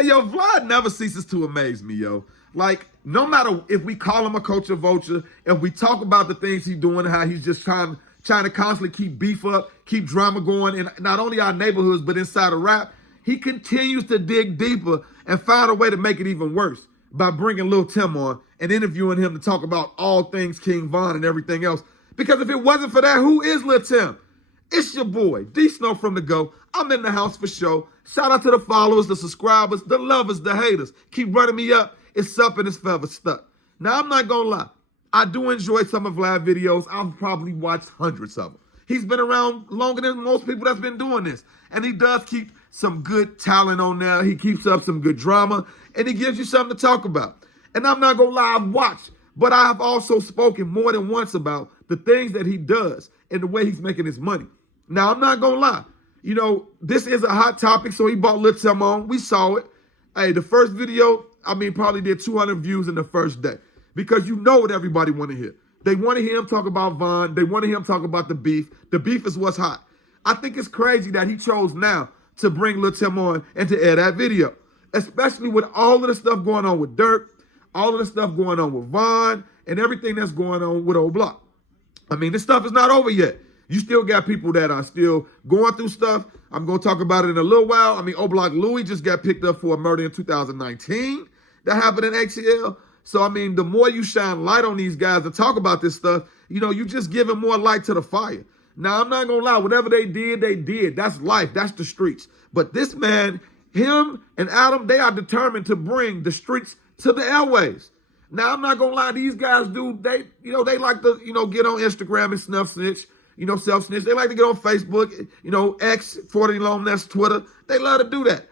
Hey, yo, Vlad never ceases to amaze me, yo. Like, no matter if we call him a culture vulture, if we talk about the things he's doing, how he's just trying to constantly keep beef up, keep drama going in not only our neighborhoods, but inside of rap, he continues to dig deeper and find a way to make it even worse by bringing Lil Tim on and interviewing him to talk about all things King Von and everything else. Because if it wasn't for that, who is Lil Tim? It's your boy, D Snow from the Go. I'm in the house for show. Shout out to the followers, the subscribers, the lovers, the haters. Keep running me up. It's up and it's forever stuck. Now, I'm not going to lie. I do enjoy some of Vlad's videos. I've probably watched hundreds of them. He's been around longer than most people that's been doing this. And he does keep some good talent on there. He keeps up some good drama. And he gives you something to talk about. And I'm not going to lie, I've watched. But I have also spoken more than once about the things that he does and the way he's making his money. Now, I'm not going to lie. You know, this is a hot topic, so he bought Lil Tim on. We saw it. Hey, the first video, probably did 200 views in the first day because you know what everybody want to hear. They want to hear him talk about Von. They want to hear him talk about the beef. The beef is what's hot. I think it's crazy that he chose now to bring Lil Tim on and to air that video, especially with all of the stuff going on with Dirk, all of the stuff going on with Von, and everything that's going on with Old Block. This stuff is not over yet. You still got people that are still going through stuff. I'm going to talk about it in a little while. O Block Louis just got picked up for a murder in 2019 that happened in ATL. So, the more you shine light on these guys and talk about this stuff, you just giving more light to the fire. Now, I'm not going to lie. Whatever they did, they did. That's life. That's the streets. But this man, him and Adam, they are determined to bring the streets to the airwaves. Now, I'm not going to lie. These guys they like to, get on Instagram and snuff snitch. Self-snitch. They like to get on Facebook, X, forwarding along, that's Twitter. They love to do that.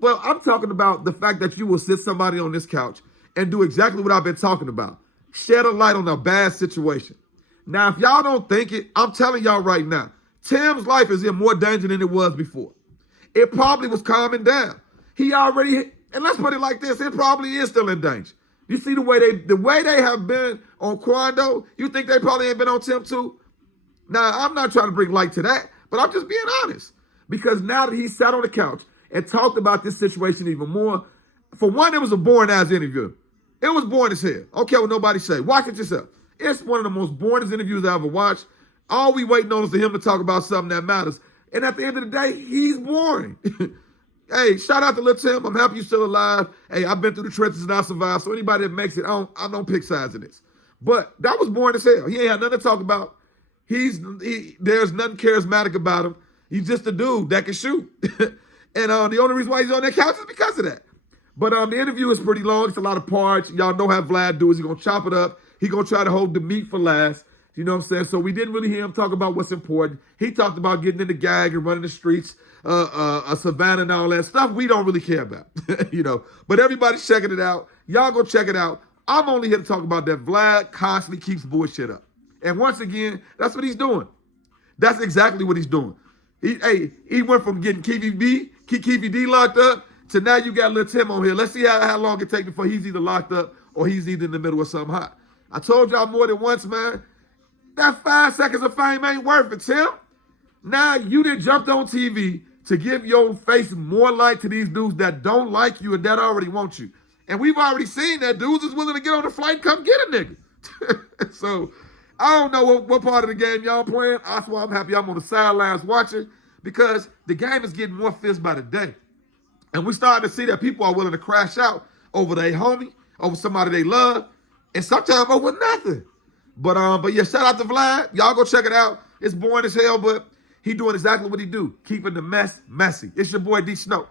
Well, I'm talking about the fact that you will sit somebody on this couch and do exactly what I've been talking about. Shed a light on a bad situation. Now, if y'all don't think it, I'm telling y'all right now, Tim's life is in more danger than it was before. It probably was calming down. And let's put it like this, it probably is still in danger. You see the way they have been on Quando, you think they probably ain't been on Tim too? Now, I'm not trying to bring light to that, but I'm just being honest. Because now that he sat on the couch and talked about this situation even more, for one, it was a boring-ass interview. It was boring as hell. I don't care what nobody say. Watch it yourself. It's one of the most boring interviews I ever watched. All we waiting on is for him to talk about something that matters. And at the end of the day, he's boring. Hey, shout out to Lil Tim. I'm happy you're still alive. Hey, I've been through the trenches and I survived. So anybody that makes it, I don't pick sides in this. But that was boring as hell. He ain't had nothing to talk about. There's nothing charismatic about him. He's just a dude that can shoot. And the only reason why he's on that couch is because of that. But the interview is pretty long. It's a lot of parts. Y'all know how Vlad do is he's going to chop it up. He's going to try to hold the meat for last. You know what I'm saying? So we didn't really hear him talk about what's important. He talked about getting in the gang and running the streets, Savannah and all that stuff we don't really care about. But everybody's checking it out. Y'all go check it out. I'm only here to talk about that Vlad constantly keeps bullshit up. And once again, that's what he's doing. That's exactly what he's doing. He went from getting Kevy D locked up to now you got Lil Tim on here. Let's see how long it takes before he's either locked up or he's either in the middle of something hot. I told y'all more than once, man, that 5 seconds of fame ain't worth it, Tim. Now you done jumped on TV to give your face more light to these dudes that don't like you and that already want you. And we've already seen that dudes is willing to get on the flight and come get a nigga. So I don't know what part of the game y'all playing. That's why I'm happy I'm on the sidelines watching because the game is getting more fierce by the day. And we're starting to see that people are willing to crash out over their homie, over somebody they love, and sometimes over nothing. But yeah, shout out to Vlad. Y'all go check it out. It's boring as hell, but he doing exactly what he do, keeping the mess messy. It's your boy D Snow.